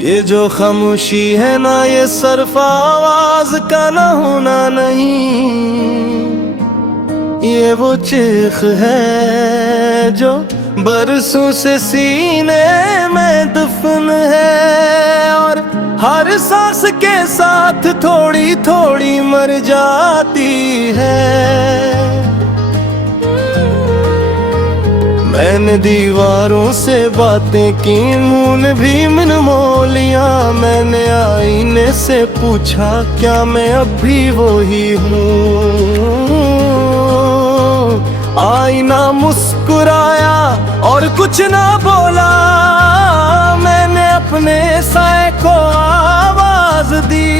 ये जो खामोशी है ना, ये सिर्फ आवाज का ना होना नहीं, ये वो चीख है जो बरसों से सीने में दफन है, और हर सांस के साथ थोड़ी थोड़ी मर जाती है। मैंने दीवारों से बातें की, उन्होंने भी मन मोलियां। मैंने आईने से पूछा क्या मैं अब भी वही हूँ। आईना मुस्कुराया और कुछ ना बोला। मैंने अपने साए को आवाज दी,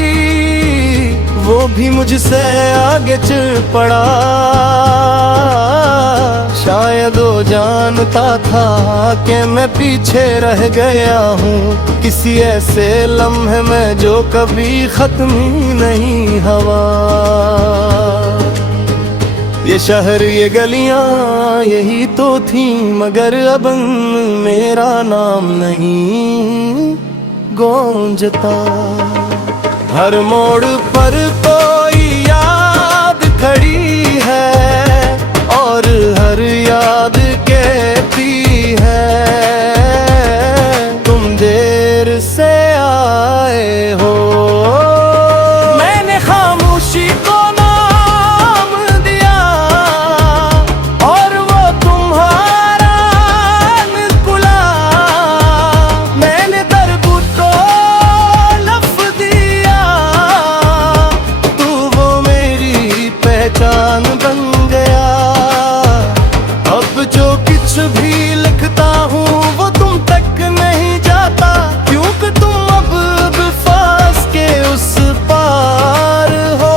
वो भी मुझसे आगे चल पड़ा। शायद वो जानता था कि मैं पीछे रह गया हूँ किसी ऐसे लम्हे में जो कभी खत्म ही नहीं हुआ। ये शहर ये गलियां यही तो थी, मगर अब मेरा नाम नहीं गूंजता। हर मोड़ पर कोई याद खड़ी है और हर याद कहती है तुम देर से आए हो। मैंने खामोशी को नाम दिया और वो तुम्हारा निकला। मैंने दर्द को लफ्ज़ दिया, तू वो मेरी पहचान बन गया। अब जो कुछ भी लिखता हूँ वो तुम तक नहीं जाता, क्योंकि तुम अब बेफास के उस पार हो।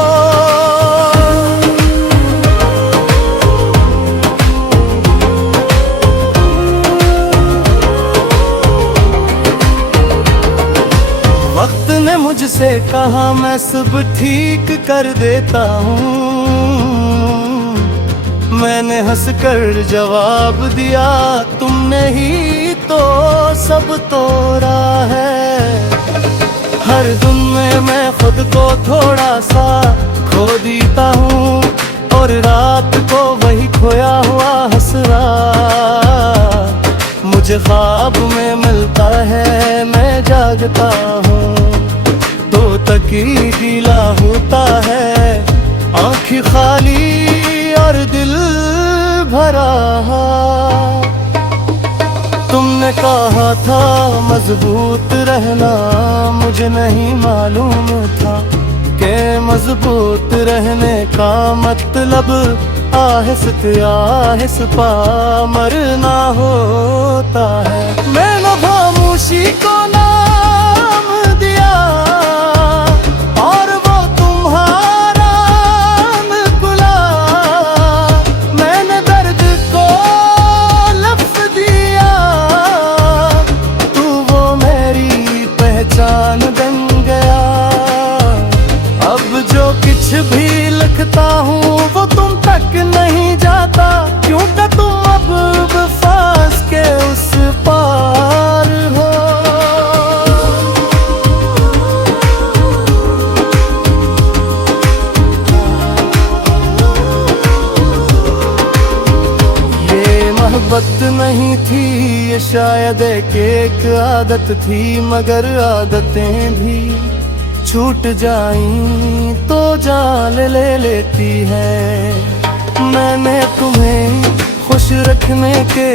वक्त ने मुझसे कहा मैं सब ठीक कर देता हूँ। मैंने हंसकर जवाब दिया तुमने ही तो सब तोड़ा है। हर दिन में मैं खुद को थोड़ा सा खो देता हूँ और रात को वही खोया हुआ हंसरा मुझे ख्वाब में मिलता है। मैं जागता हूँ तो तकिए गीला होता है, आँखें खाली और दिल भरा। तुमने कहा था मजबूत रहना, मुझे नहीं मालूम था कि मजबूत रहने का मतलब आहिस्ते आहिस्ते मरना होता है। मैंने खामोशी को नाम दिया और वो तुम्हारा निकला। मैंने दर्द को लफ्ज़ दिया, तू वो मेरी पहचान बन गया। अब जो कुछ भी लिखता हूँ वो तुम तक नहीं जाता, क्योंकि तुम अब बेफास के उस पार हो। ये मोहब्बत नहीं थी, ये शायद एक आदत थी, मगर आदतें भी छूट जाईं तो जान ले लेती है। मैंने तुम्हें खुश रखने के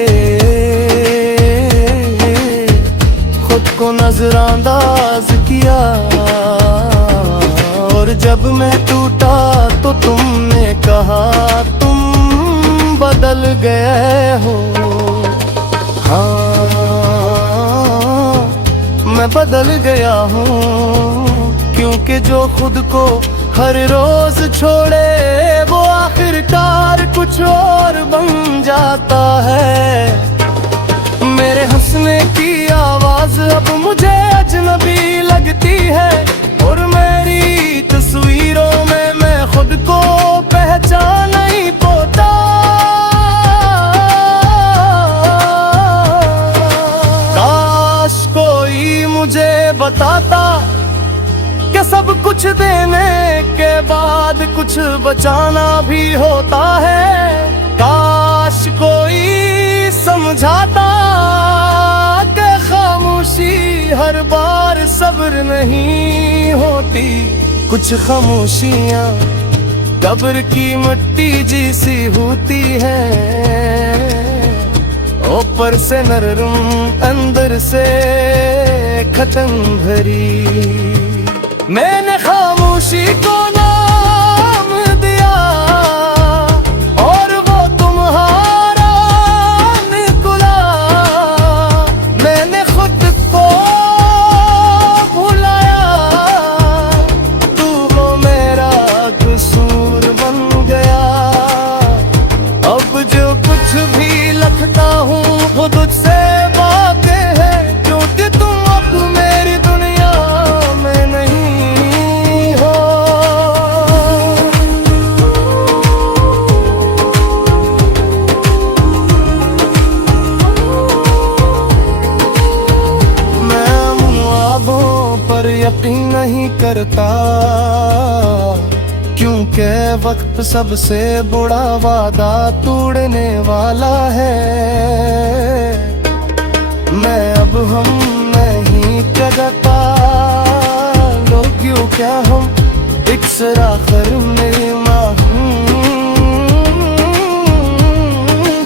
खुद को नजरअंदाज किया, और जब मैं टूटा तो तुमने कहा तुम बदल गए हो। हाँ मैं बदल गया हूँ, क्योंकि जो खुद को हर रोज छोड़े वो आखिरकार कुछ और बन जाता है। मेरे हंसने की आवाज अब मुझे अजनबी लगती है, और मेरी तस्वीरों में मैं खुद को पहचान नहीं पाता। काश कोई मुझे बताता कि सब कुछ देने के बाद कुछ बचाना भी होता है। काश कोई समझाता कि खामोशी हर बार सब्र नहीं होती। कुछ खामोशियाँ कब्र की मिट्टी जैसी होती है, ऊपर से नरम अंदर से खतम भरी। मैंने खामोशी को नाम दिया और वो तुम्हारा निकला। मैंने खुद को भुलाया, तू वो मेरा कसूर बन गया। अब जो कुछ भी लगता हूँ वो तुझसे बातें है, क्योंकि तुम अब मेरी दुनिया में नहीं हो। मैं ख्वाबों पर यकीन नहीं करता, क्योंकि वक्त सबसे बुरा वादा तोड़ने वाला है। मैं अब हम नहीं कहता, लोग क्यों क्या हम एक सराखर में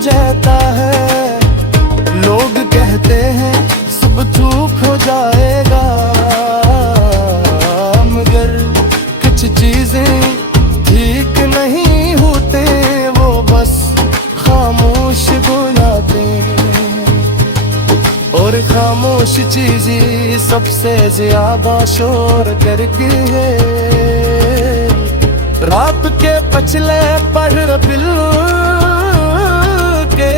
जाता है। लोग कहते हैं सब चूक हो जाएगा, मगर कुछ चीजें ठीक नहीं होते, वो बस खामोश हो जाते। और खामोश चीजें सबसे ज्यादा शोर करती है। रात के पछले पढ़ बिल के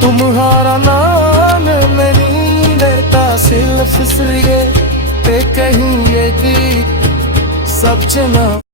तुम्हारा नाम नहीं डरता सिर्फ इसलिए कहीं ये गीत सब जना।